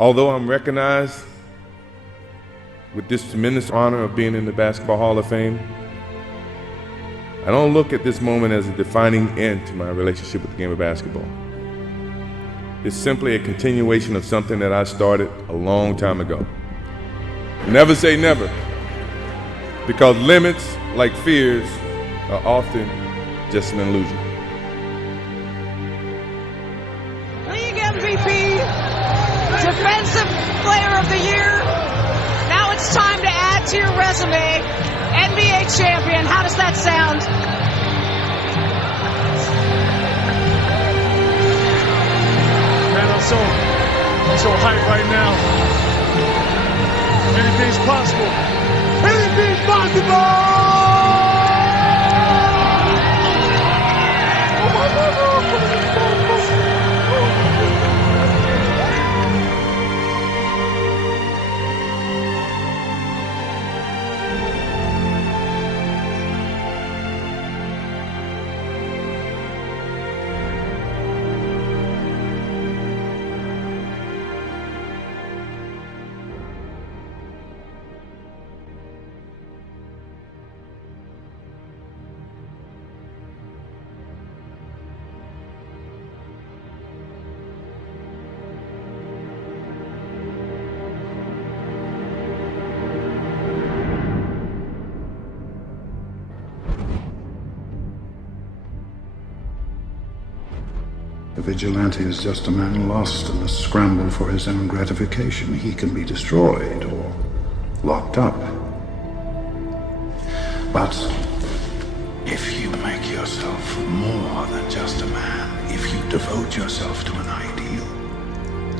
Although I'm recognized with this tremendous honor of being in the Basketball Hall of Fame, I don't look at this moment as a defining end to my relationship with the game of basketball. It's simply a continuation of something that I started a long time ago. Never say never, because limits, like fears, are often just an illusion. League MVP, Defensive Player of the Year. Now it's time to add to your resume. NBA champion. How does that sound? Man, I'm so hyped right now. Anything's possible. Anything's possible! A vigilante is just a man lost in the scramble for his own gratification. He can be destroyed or locked up. But if you make yourself more than just a man, if you devote yourself to an ideal,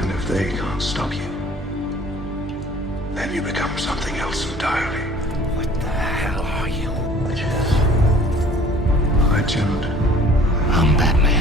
and if they can't stop you, then you become something else entirely. What the hell are you? Legend. I'm Batman.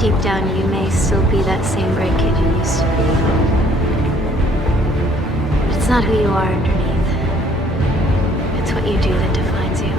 Deep down, you may still be that same bright kid you used to be. But it's not who you are underneath. It's what you do that defines you.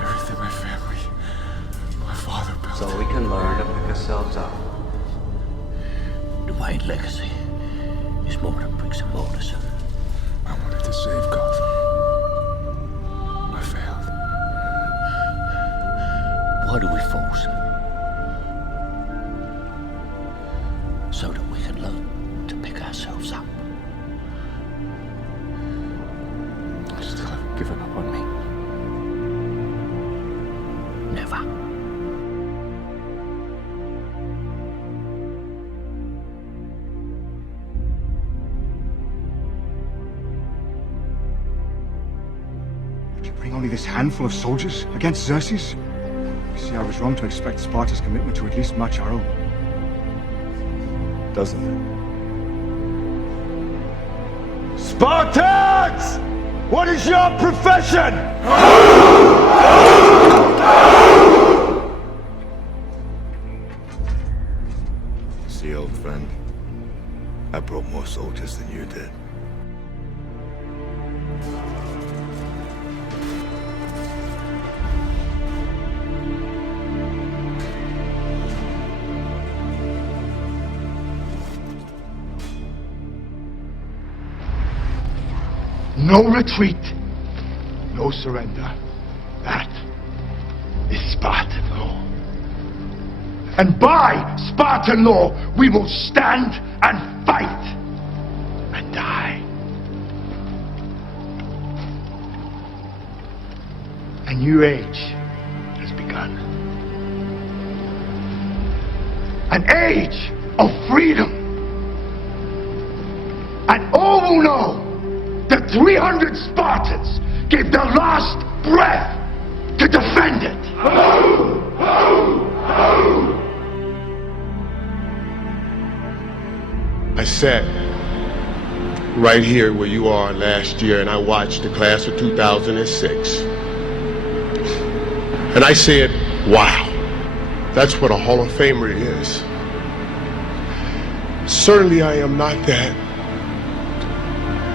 Everything my family, my father built. So we can learn to pick ourselves up. The Wayne legacy is more than bricks and mortars. I wanted to save Gotham. I failed. Why do we force? So that we can learn to pick ourselves up. I still haven't given up on me. Never. Did you bring only this handful of soldiers against Xerxes? You see, I was wrong to expect Sparta's commitment to at least match our own. Doesn't it? Spartans! What is your profession? See, old friend, I brought more soldiers than you did. No retreat, no surrender. That is Spartan law. And by Spartan law, we will stand and fight and die. A new age has begun. An age of freedom. And all will know that 300 Spartans gave their last breath to defend it. I sat right here where you are last year and I watched the class of 2006. And I said, wow, that's what a Hall of Famer is. Certainly I am not that.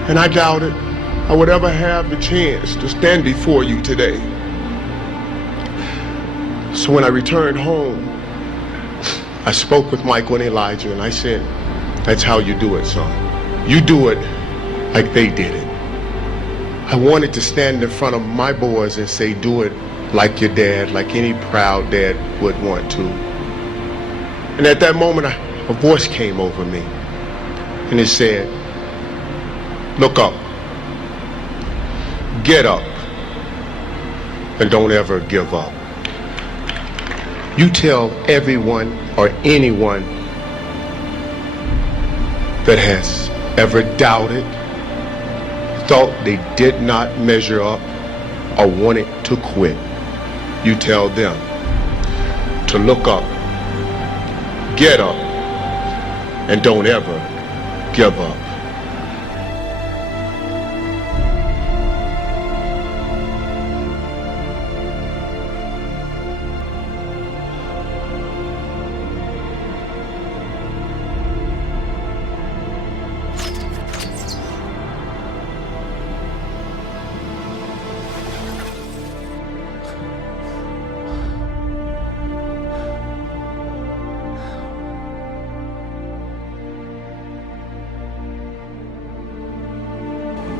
And I doubted I would ever have the chance to stand before you today. So when I returned home, I spoke with Michael and Elijah and I said, that's how you do it, son. You do it like they did it. I wanted to stand in front of my boys and say, do it like your dad, like any proud dad would want to. And at that moment, a voice came over me and it said, look up, get up, and don't ever give up. You tell everyone or anyone that has ever doubted, thought they did not measure up, or wanted to quit, you tell them to look up, get up, and don't ever give up.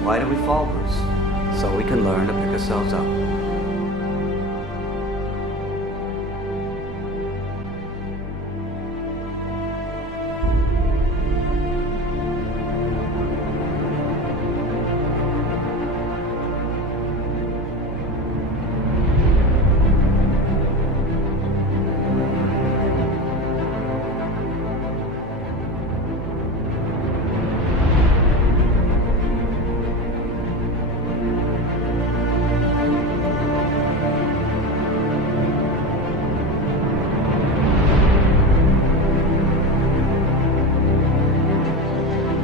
Why do we fall, Bruce? So we can learn to pick ourselves up.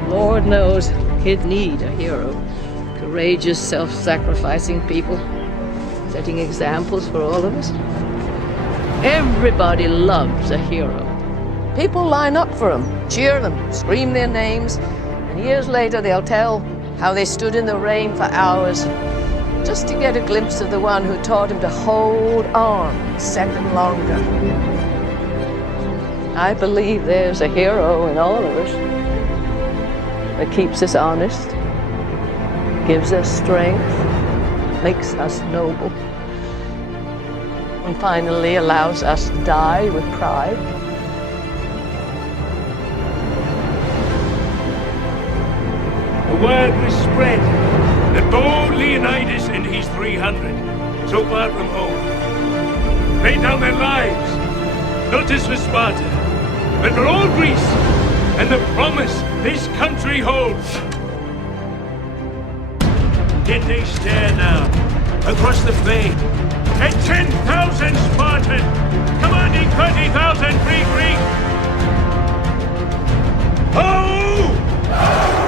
Lord knows he'd need a hero. Courageous, self-sacrificing people, setting examples for all of us. Everybody loves a hero. People line up for them, cheer them, scream their names, and years later they'll tell how they stood in the rain for hours just to get a glimpse of the one who taught him to hold on a second longer. I believe there's a hero in all of us that keeps us honest, gives us strength, makes us noble, and finally allows us to die with pride. The word was spread that bold Leonidas and his 300, so far from home, laid down their lives, not just for Sparta, but for all Greece, and the promise this country holds. Yet they stare now, across the plain, at 10,000 Spartans, commanding 30,000 free Greeks. Oh!